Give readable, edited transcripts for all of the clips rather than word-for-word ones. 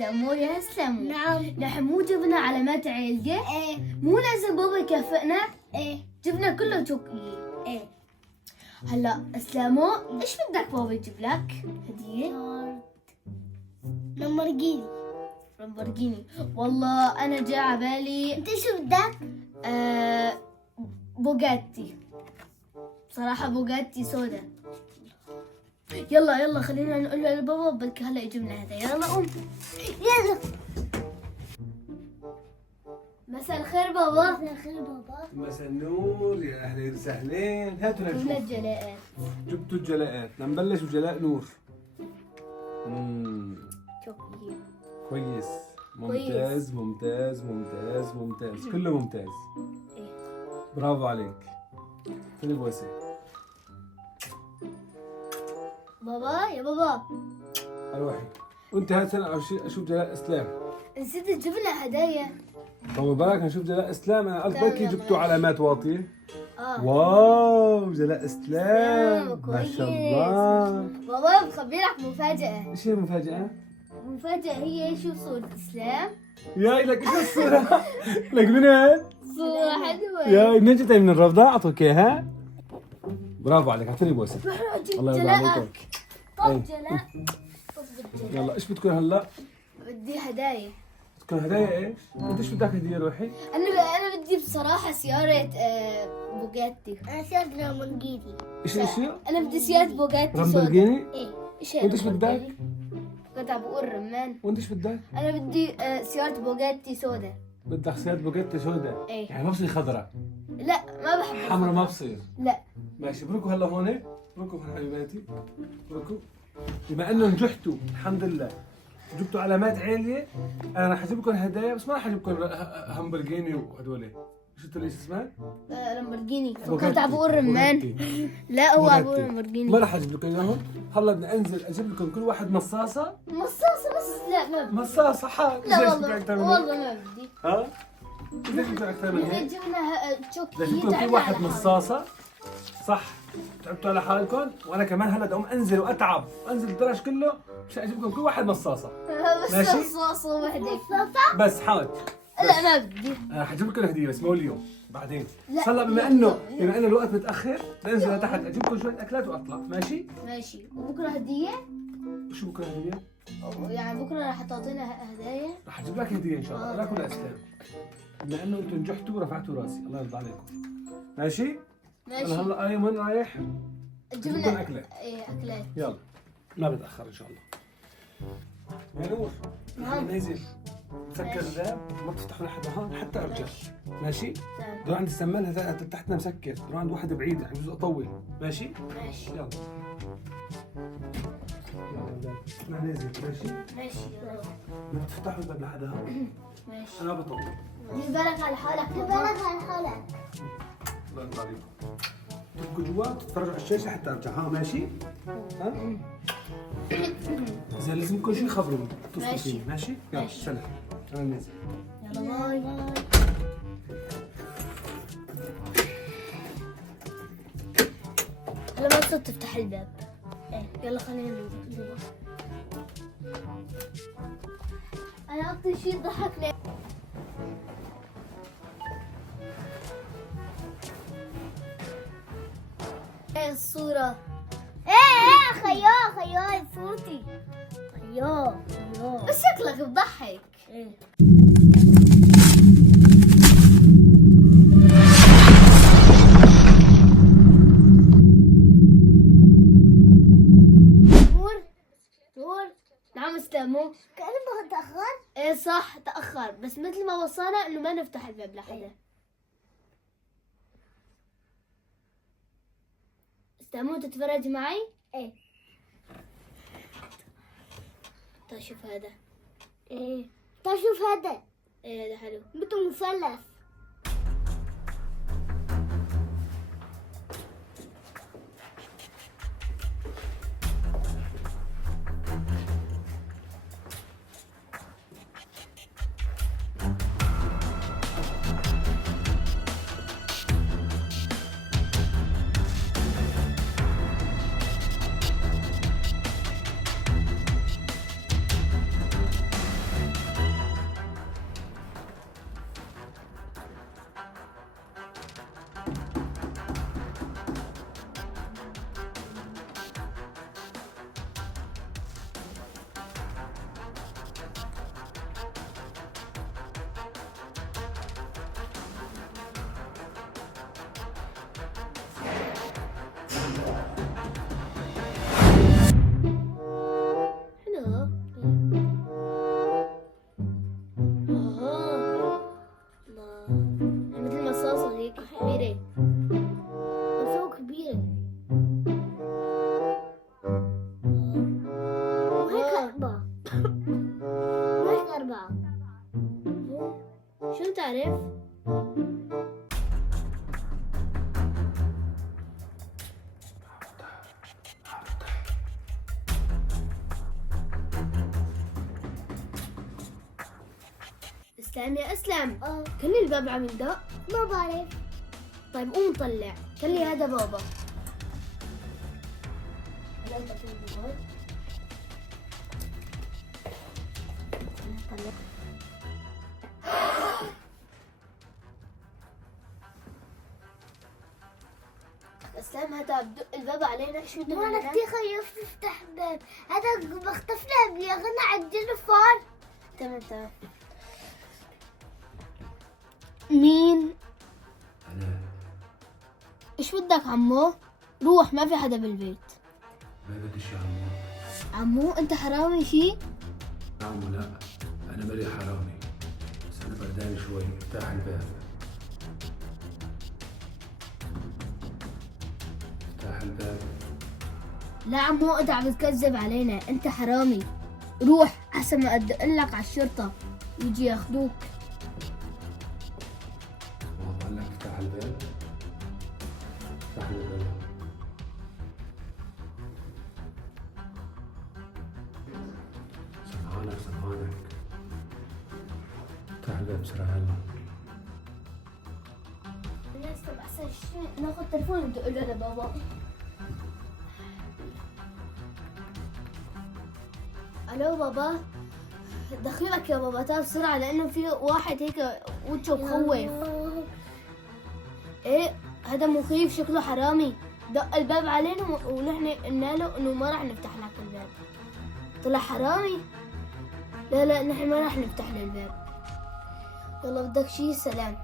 اسلموا يا اسلموا. نعم. نحن مو جبنا علامات عيلقة؟ ايه مو لازم بابا يكافئنا؟ ايه جبنا كله شوكلي. ايه. هلا اسلموا ايش بدك بابا يجيب لك؟ هدية؟ لامبورجيني. لامبورجيني. والله انا جاء على بالي انت شو بدك؟ بوغاتي. بصراحة بوغاتي سودا. يلا خلينا نقول له لبابا بلكي هلا يجيب لنا هذا. يلا قوم. يلا. مساء الخير بابا. مساء الخير بابا. مساء النور، يا اهلين وسهلين. هاتوا جبنا نشوف. الجلاءات. جبتوا الجلاءات، نبلش بجلاء نور. شوكلي. كويس. ممتاز ممتاز ممتاز ممتاز، كله ممتاز. ايه. برافو عليك. خلي بوسه. بابا يا بابا روحي. وانت هات سنة اشوف جلاء اسلام. نسيت تجيب لنا هدايا. طول بالك نشوف جلاء اسلام. انا قلت لا، بركي لا، جبتوا ماشي. علامات واطية. واو جلاء اسلام ما كويس. شاء الله. بابا بخبرك مفاجأة. ايش هي المفاجأة؟ مفاجأة هي شو صورة اسلام؟ ياي لك ايش الصورة؟ لك منين؟ صورة حلوة. ياي منين جبتها؟ من الرفضة؟ اعطوك اياها؟ برافو عليك، اعطيني بوسة. روح اجيب الله يرضى عليكم. جلاءك. أي. طب جلاء. طب الجلاء. يلا ايش بدكم هلا؟ بدي هدايا. بدكم هدايا ايش؟ انت ايش بدك هدية روحي؟ انا بدي بصراحة سيارة بوغاتي. انا سيارة لامبورجيني. ايش هي؟ انا بدي سيارة بوغاتي سودا. لامبورجيني؟ ايه. ايش هي وانت ايش لامبورجيني؟ بدك؟ كنت عم بقول رمان. وانت ايش بدك؟ انا بدي سيارة بوغاتي سودا. بدك سيارة بوجيتي سوداء. إيه. يعني ما بصير خضراء. لا ما بحب حمرا ما بصير. لا. ماشي، بركوا هلا هون. بركوا هون حبيباتي. بركوا. بما انه نجحتوا الحمد لله، جبتوا علامات عالية، انا راح اجيب لكم هدايا، بس ما راح اجيب لكم همبرجيني وهدول. ايش قلت لي ايش اسمها؟ لامبورجيني. بوغاتي. كنت عم بقول رمان. بوغاتي. لا هو عم بقول بوغاتي. لامبورجيني. ما راح اجيب لكم اياهم. هلا بدي انزل اجيب لكم كل واحد مصاصة. مصاصة بس. لا ما بدي. مصاصة حال. لا ليش والله بدك أكثر من هيك؟ والله ما بدي. ها؟ ليش بدك أكثر من نحن هيك؟ جبنا شوكليت. بدكم كل تعبنا واحد على حالنا. مصاصة. صح. تعبتوا على حالكم، وانا كمان هلا بدي اقوم انزل واتعب وانزل الدرج كله مشان اجيب لكم كل واحد مصاصة. بس ماشي؟ مصاصة وحدة. بس حاضر. لا ما بدي. انا حجيب لكم هدية بس مو اليوم، بعدين. لا. هلا بما انه الوقت متاخر، بنزل لتحت اجيب لكم شوية اكلات واطلع، ماشي؟ ماشي. وبكرة هدية. شو بكره هدية؟ يعني بكرة رح تعطينا هدايا. رح اجيب لك هدية ان شاء الله، لك ولاسلام. بما انه انتم نجحتوا ورفعتوا راسي، الله يرضى عليكم. ماشي؟ انا ماشي. هلا قايم وين رايح؟ جبنا لكم أكلات. ايه اكلات. يلا ما بتاخر ان شاء الله. يا نور نعم. نازل مسكر الباب، ما بتفتحوا لحد هون حتى ارجع. ماشي؟ تمام. دور عند السمان هذا تحتنا مسكر، دور عند واحد بعيد يعني بجوز اطول. ماشي؟ ماشي. يلا يلا انا نازل. ماشي؟ ماشي يلا. ما بتفتحوا الباب لحد هون. ماشي. انا بطول. دير بالك على حالك. دير بالك على حالك. الله يرضى عليكم. تبقوا جوا تتفرجوا على الشاشه حتى ارجع. ها ماشي؟ ها؟ اذا لازم يكون شيء خبروني، اتصلوا ماشي. فيني. ماشي؟ يلا ماشي. سلام. انا نازل. يلا باي. هلا ما تصير تفتح الباب. ايه يلا خلينا ننزل جوا. انا اكثر شيء ضحكني ايه الصورة. ايه خيال صوتي. خيال. بس شكلك بضحك. ايه. نور. نعم استلموا. كأنه بتأخر. ايه صح تأخر، بس مثل ما وصانا انه ما نفتح الباب لحدا. استلموا تتفرج معي؟ ايه. طيب شوف هذا. ايه. طيب شوف هذا. ايه هذا حلو. بده مثلث. مش 4. شو تعرف؟ اسلام يا اسلام، كل الباب عم يندق. ما بعرف. طيب قوم طلع، خلي هذا بابا. اسلام هذا بدق الباب علينا، شو بدنا ما انا نعمل؟ كثير خايف افتح باب. هذا بخطف له بيغنى على الجنفار. تمام. مين؟ أنا ايش بدك عمو؟ روح، ما في حدا بالبيت. ما بدي شي عمو. عمو انت حرامي شي؟ عمو لا، أنا مالي حرامي، بس أنا بردان شوي. افتح الباب. افتح الباب. لا عمو، انت عم تكذب علينا، انت حرامي. روح احسن ما ادق لك على الشرطة يجي ياخذوك. والله قال لك افتح الباب. افتح الباب. سمعانك. افتح الباب بسرعة هلا. الناس طب احسن شيء ناخذ تليفون وندق له لبابا. الو بابا، دخيلك يا بابا، تعال بسرعة لانه في واحد هيك وجهه مخوف. ايه هذا مخيف، شكله حرامي. دق الباب علينا ونحن قلنا له انه ما راح نفتح لك الباب. طلع حرامي. لا نحن ما راح نفتح له الباب. يلا بدك شي؟ سلام.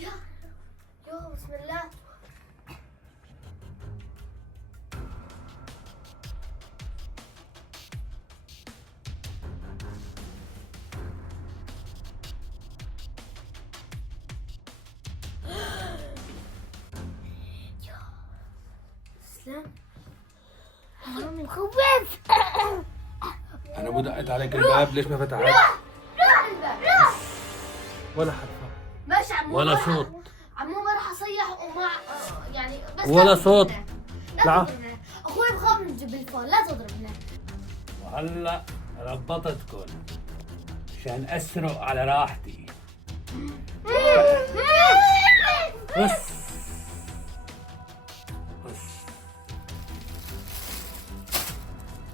يا بسم الله. اسلام حرامي مخوف. أنا بدقت عليك الباب، ليش ما فتحت؟ روح الباب. ولا حرفة ماشي عمو، ولا ما رح- صوت. عمو ما راح اصيح وما يعني بس ولا لا صوت. تضربنا. لا. لا تضربنا. اخوي بخاف من التليفون، لا تضربنا. وهلا ربطتكن عشان اسرق على راحتي. بس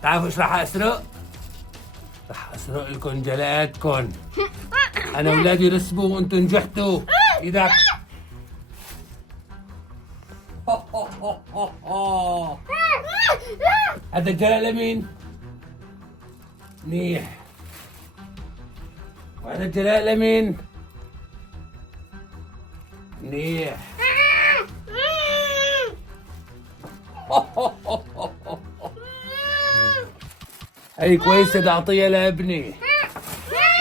تعرفوا ايش راح اسرق؟ راح اسرق لكم جلاتكن. انا اولادي رسبوا وانتم نجحتوا. ايدك. هذا الجلال لمين؟ منيح. وهذا الجلال لمين؟ منيح. هي كويسة، بدي اعطيها لابني.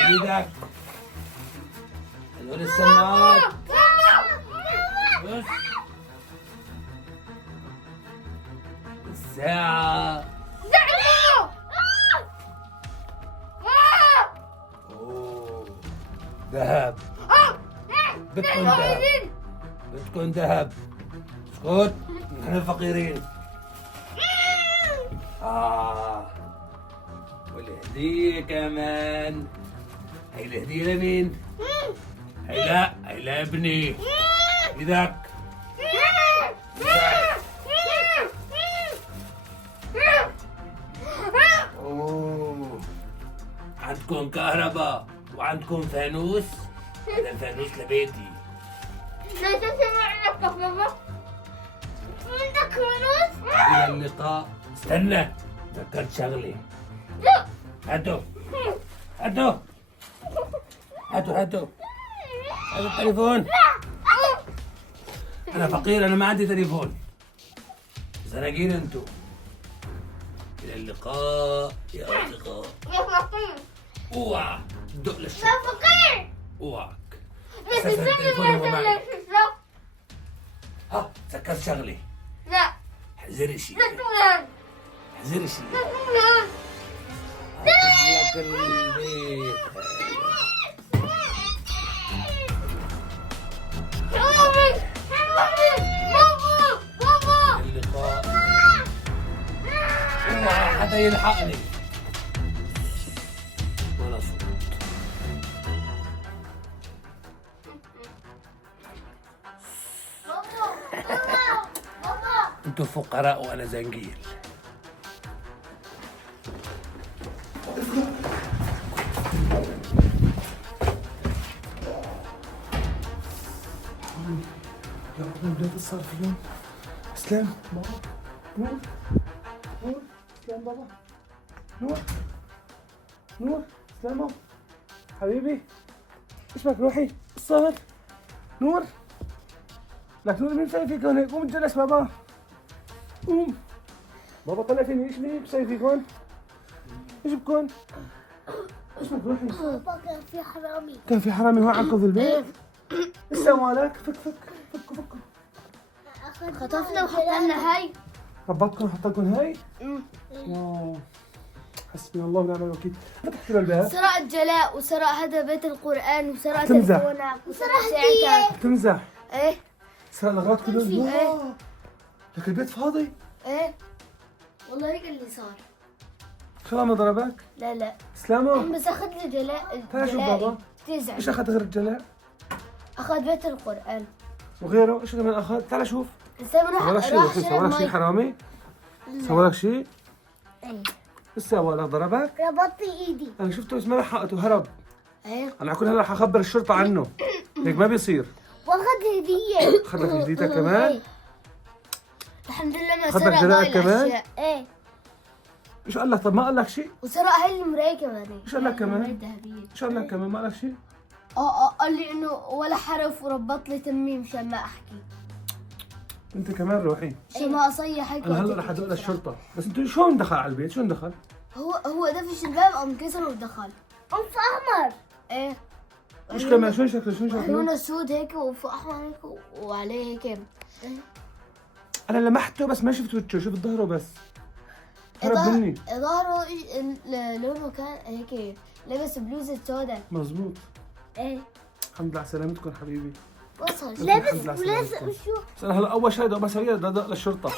ايدك. هذول السماعات. بس. الساعة. أوه. ذهب. بدكم ذهب. بدكم ذهب. اسكت، نحن فقيرين. والهدية كمان. هي الهدية لمين؟ هي لا، هي لابني. ايدك. اوه عندكم كهرباء وعندكم فانوس؟ هذا الفانوس لبيتي. لا تسمع لك بابا. عندك فلوس؟ إلى اللقاء. استنى، ذكرت شغلة. لا. هاتوا هاتوا هاتوا هاتوا هذا التليفون. أنا فقير، أنا ما عندي تليفون. زناقين أنتوا. إلى اللقاء يا أصدقاء. يا فقير. اوعى تدق يا للشرطة. فقير. اوعك. لا أساساً تسمع تليفوني هو معي. لك. ها سكرت شغلي. لا. احذري شيء، لا تقول. احذري شيء. لا تقول. لك البيت. حرامي. حرامي. بابا. بابا. اللقاء. اوعى حدا يلحقني. ولا صوت. بابا. انتوا فقراء وانا زنجيل. يا رب بدأت صار في اليوم. اسلام بابا. نور نور اسلام بابا. نور نور اسلام حبيبي. ايش بك روحي؟ ايش صار؟ نور لك نور، مين مسوي فيك هون هيك؟ قوم اتجلس بابا. قوم بابا، طلع فيني. ايش بك مسوي فيك هون؟ ايش بكون؟ ايش بك روحي؟ بابا كان في حرامي. كان في حرامي هون عندكم في البيت؟ ايش سوى لك؟ فكوا خطفنا وحطلنا هاي. ربطكم وحط لكم هاي؟ واو، حسبي الله ونعم الوكيل. فتحت له الباب. سرق الجلاء وسرق هذا بيت القرآن وسرق تمزح. تلفونك وسرق سرق ساعتك. تمزح. ايه سرق الاغراض كلهم. إيه. واو. لك البيت فاضي. ايه والله هيك اللي صار. شو ما ضربك؟ لا لا سلامة. بس اخذ لي جلاء. تعال شوف بابا. تزعل. ايش اخذ غير الجلاء؟ اخذ بيت القرآن. وغيره ايش كمان اخذ؟ تعال شوف. سوى سوى لك شيء؟ راح سوى لك شيء شرب حرامي؟ سوى لك شيء؟ ايه. ايش سوى لك؟ ضربك؟ ربطت ايدي. انا شفته بس ما لحقته، هرب. ايه انا على كل هلا رح اخبر الشرطة عنه. هيك ما بيصير. واخذ هدية. اخذ لك هديتك كمان؟ الحمد لله ما أخذ لك سرق جلاء هاي كمان؟ الاشياء. ايه ايش قال لك؟ طب ما قال لك شيء؟ وسرق هاي المراية كمان. إيش قال لك كمان؟ المراية الذهبية. ايش قال لك كمان؟ ما قال لك شيء؟ قال لي انه ولا حرف وربط لي تميم عشان ما احكي، انت كمان روحي. عشان ما اصيح هيك. انا هلا رح ادق للشرطة. بس انتوا شلون دخل على البيت؟ شلون دخل؟ هو دفش الباب قام كسر ودخل. انف احمر. ايه ايش كمان؟ شلون شكله؟ شلون شكله؟ عيونه سود هيك وفوق احمر هيك وعليه هيك. انا لمحته بس ما شفت وجهه، شفت ظهره بس. هرب مني. ظهره لونه كان هيك لابس بلوزة سودا. مزبوط. ايه الحمد لله على سلامتكم حبيبي. وصل. لابس الحمد لله على ولازق سلامتكم. شو. بس انا هلا اول شيء بدي بسويه بدي ادق للشرطة.